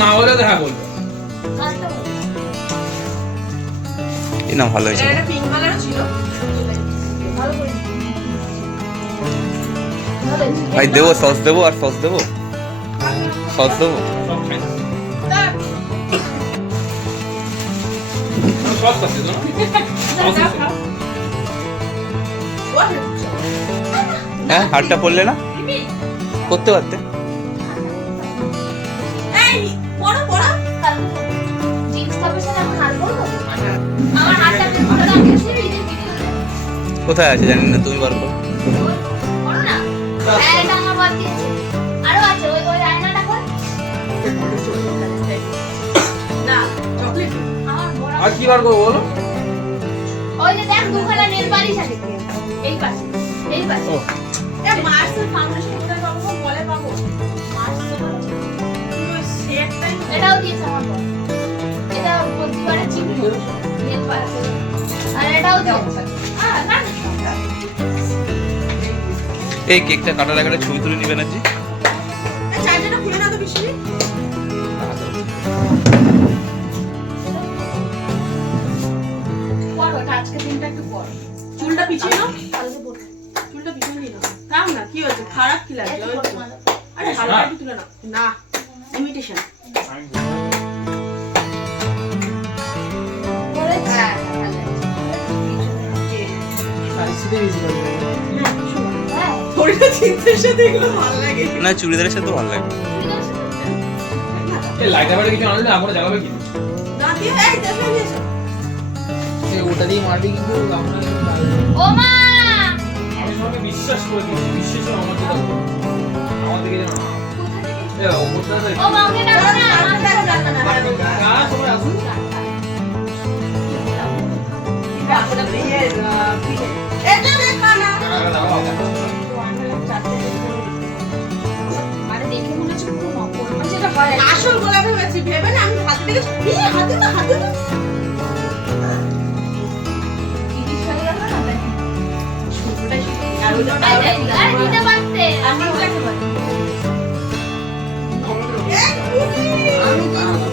না হলে দেখা বলবো না ভালো হয়েছে ভাই দেবো সস দেবো আর সস দেবো সস দেবো হ্যাঁ হাতটা পড়লে না করতে পারতে কোথায় আছে জানি না তুমি বার করো আর কি বার করবো বলো ওই যে দেখ দুখানা নেল পালিশ আছে এই পাশে এ মার্সেল ফাউন্ডেশন কোথায় পাবো বলে পাবো মার্সেল সেটটাই এটাও দিয়েছে আমার বল এটা প্রতিবারে চিনি নেল পালিশ আর এটাও দিয়েছে না এই কেকটা কাটার আগে একটা ছবি তুলে নিবে না জি এই চার্জারটা খুলে না তো বেশি আজকে দিনটা একটু বড় চুলটা পিছিয়ে নাও কালকে বড় চুলটা পিছিয়ে নিও কাম না কি হচ্ছে খারাপ কি লাগছে আরে হালকা একটু তুলে নাও না ইমিটেশন থোড়িটা চিন্তার সাথে এগুলো ভালো লাগে না চুড়িদারের সাথে ভালো লাগে এই লাইট আবার কিছু আনলে আমরা জাগাবে কি না দিয়ে এই দেখো নিয়েছো এই ওটা দিয়ে মারবি কিন্তু আমরা ও মা আমি তোমাকে বিশ্বাস করে দিয়েছি বিশ্বাস করে আমার কথা আমার দিকে যেন এ ওটা ও মা ওকে ডাকো না সবাই আসুন এটা দেখা না মানে দেখে মনে হচ্ছে পুরো মকর মানে যেটা হয় আসল গোলাপ ভেবেছি ভেবে না আমি হাতে দেখে হাতে না জিনিস হয়ে গেল না ছোটটাই আর ওটা আরে দিতে পারতে আমি বলতে পারি আমি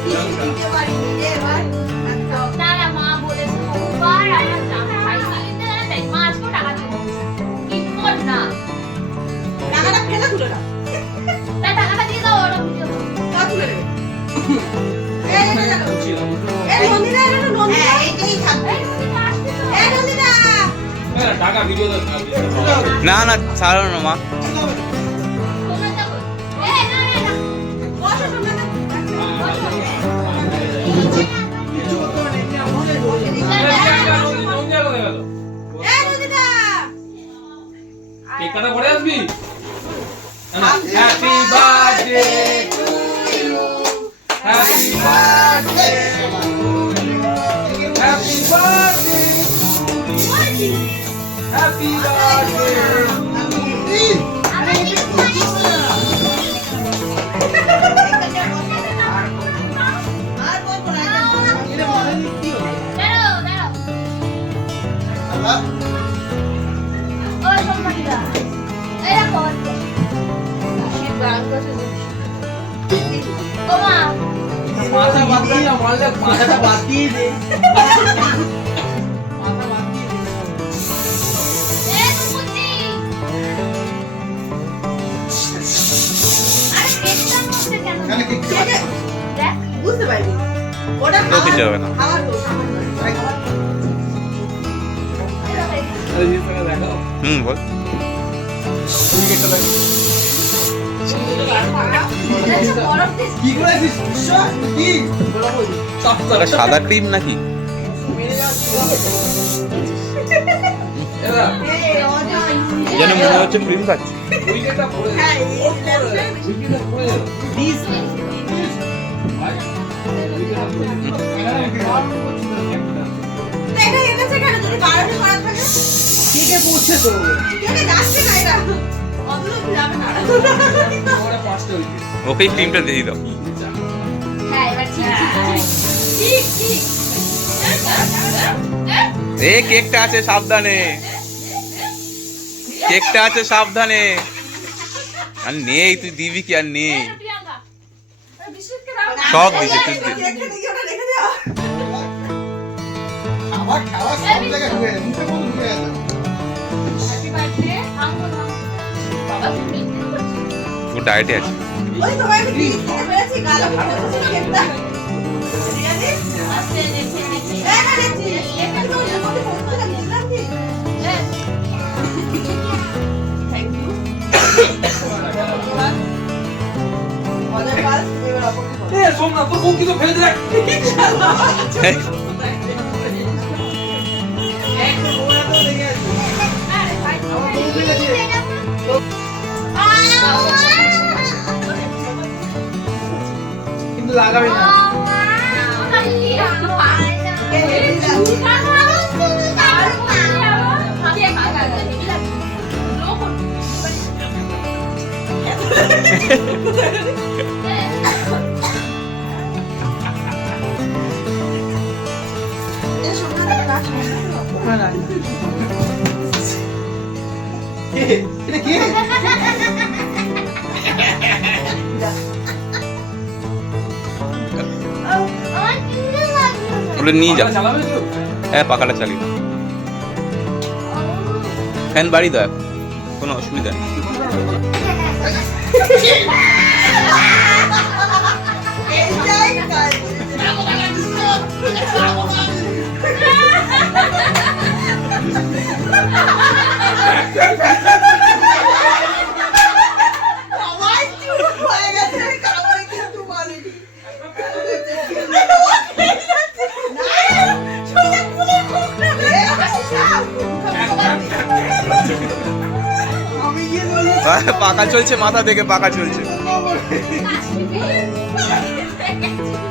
কিছু দিতে পারিনি রে ভাই না না মা বলেছে বহুবার আমার জাম খাই দিতে তাই মা আজকে টাকা দেবো কিনবো না টাকাটা ফেলে তুলে দাও তাই টাকাটা দিয়ে দাও ওরা ভিডিও তা তুলে দেবে এই এটা দেখো এই নন্দিতা এটা নন্দিতা হ্যাঁ এইটাই থাকবে এই নন্দিতা টাকা ভিডিও না না ছাড়ো না মা তোমরা যাবো এই না না বসো তোমরা এই নন্দিতা কেক কাটা পরে আসবি happy birthday to you happy birthday happy birthday happy birthday আমি আর বলবো না দাঁড়াও ও সম্মানিতা এই দেখো ও মা মাথা বাদ দিয়ে মারলে মাথাটা বাদ দিয়ে দে মাথা বাদ দিয়ে দে এ মুকুতি আরে কেকটা মধ্যে কেন দেখ বুঝতে পারিনি ওটা তো কিছু হবে না। খাবার তো সামান্য এই জিনিসটা দেখো বল তুমি কেকটা দেখো বরফ দিস কি করেছিস বিশ্বাস কি বলা বলি ওটা সাদা ক্রিম নাকি এরা এই ওটা যেন মনে হচ্ছে ক্রিম খাচ্ছি উইকেটটা পড়ে হ্যাঁ উইকেটটা পড়ে গেল দিস ভাই উইকেটটা পড়ে এটা এনেছে কেন যদি বারোটা করা থাকে কেকে পড়ছে তো কেন যাচ্ছে না এটা অতলো যাবে না ওরা পাঁচটা উইকেট ওকেই ক্রিমটা দিয়ে দাও হ্যাঁ এবার ঠিক ঠিক ঠিক এ কেকটা আছে সাবধানে, কেকটা আছে সাবধানে। আর নেই, তুই দিবি কি? আর নেই, প্রিয়াঙ্কা সব দিছে তুই দে। কেকটা দেখি ওটা রেখে দাও। খাবার খাওয়া সব জায়গায় ঢুকে গেছে, মুখে পুরো ঢুকে গেছে। হ্যাপি বার্থডে বাবা তুমি মেনটেন করছিস ও ডায়েটে আছে। ওই তোমায় আমি দিই খেতে পেরেছি, গালে পড়েছিল কেকটা। রিয়ালি? আস্তে দেখে দেখে হ্যাঁ, হ্যাঁ, দেখছি। কেকটা তো ওর মধ্যে পড়ছিল, বুঝলাম কি? Thank you. মজার পাল, এবার অপর কি বলো? এ সোমনাথ তোর বউ কি তো ফেলে দেয় আরে ভাই কিন্তু লাগাবি না এটা সোমনাথের last moment। এটা কি? ওগুলো নিয়ে যা। চালাবে তো হ্যাঁ, পাখাটা চালিয়ে দাও। ফ্যান বাড়ি দাও এখন, কোনো অসুবিধা নেই। এইটাই কাজ। সবাই চুপ হয়ে গেছে, কাউকে কিন্তু বলেনি। না, সোজা খুলে মুখটা বের করছে। আমি গিয়ে বলি, পাকা চলছে, মাথা থেকে পাকা চলছে। Thank you.